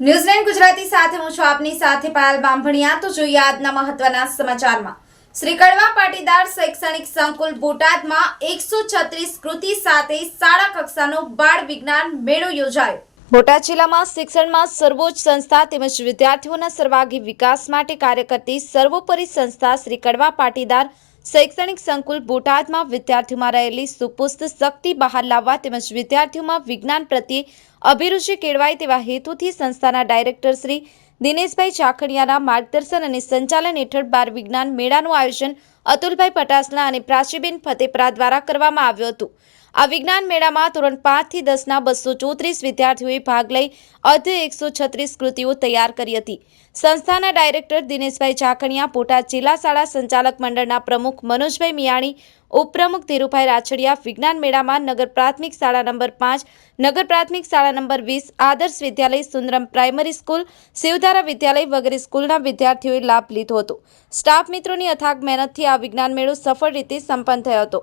ન્યૂઝલેન્ડ ગુજરાતી સાથે હું છું આપની સાથે પાયલ બામભણિયા। તો જોઈએ આજના મહત્વના સમાચારમાં। શ્રી કડવા પાટીદાર શૈક્ષણિક સંકુલ બોટાદમાં 136 કૃતિ સાથે શાળા કક્ષાનો બાળ વિજ્ઞાન મેળો યોજાયો। બોટાદ જિલ્લામાં શિક્ષણમાં સર્વોચ્ચ સંસ્થા તેમજ વિદ્યાર્થીઓના સર્વાંગી વિકાસ માટે કાર્ય કરતી સર્વોપરી સંસ્થા શ્રી કડવા પાટીદાર શૈક્ષણિક સંકુલ બોટાદમાં વિદ્યાર્થીઓમાં રહેલી સુપુષ્ટ શક્તિ બહાર લાવવા તેમજ વિદ્યાર્થીઓમાં વિજ્ઞાન પ્રત્યે અભિરુચિ કેળવાય તેવા હેતુથી સંસ્થાના ડાયરેક્ટર શ્રી દિનેશભાઈ ચાકણિયાના માર્ગદર્શન અને સંચાલન હેઠળ બાળ વિજ્ઞાન મેળાનું આયોજન અતુલભાઈ પટાસણા અને પ્રાચીબેન ફતેપરા દ્વારા કરવામાં આવ્યું હતું। આ વિજ્ઞાન મેળામાં ધોરણ 5 થી 10 ના 234 વિદ્યાર્થીઓએ ભાગ લઈ અધ્ય 136 કૃતિઓ તૈયાર કરી હતી। સંસ્થાના ડાયરેક્ટર દિનેશભાઈ ચાકણિયા, બોટાદ જિલ્લા શાળા સંચાલક મંડળના પ્રમુખ મનોજભાઈ મિયાણી, ઉપપ્રમુખ ધીરુભાઈ રાછડિયા વિજ્ઞાન મેળામાં નગર પ્રાથમિક શાળા નંબર 5, નગર પ્રાથમિક શાળા નંબર 20, આદર્શ વિદ્યાલય, સુંદરમ પ્રાઇમરી સ્કૂલ, શિવધારા વિદ્યાલય વગેરે સ્કૂલના વિદ્યાર્થીઓએ લાભ લીધો હતો। સ્ટાફ મિત્રોની અથાગ મહેનતથી આ વિજ્ઞાન મેળો સફળ રીતે સંપન્ન થયો હતો।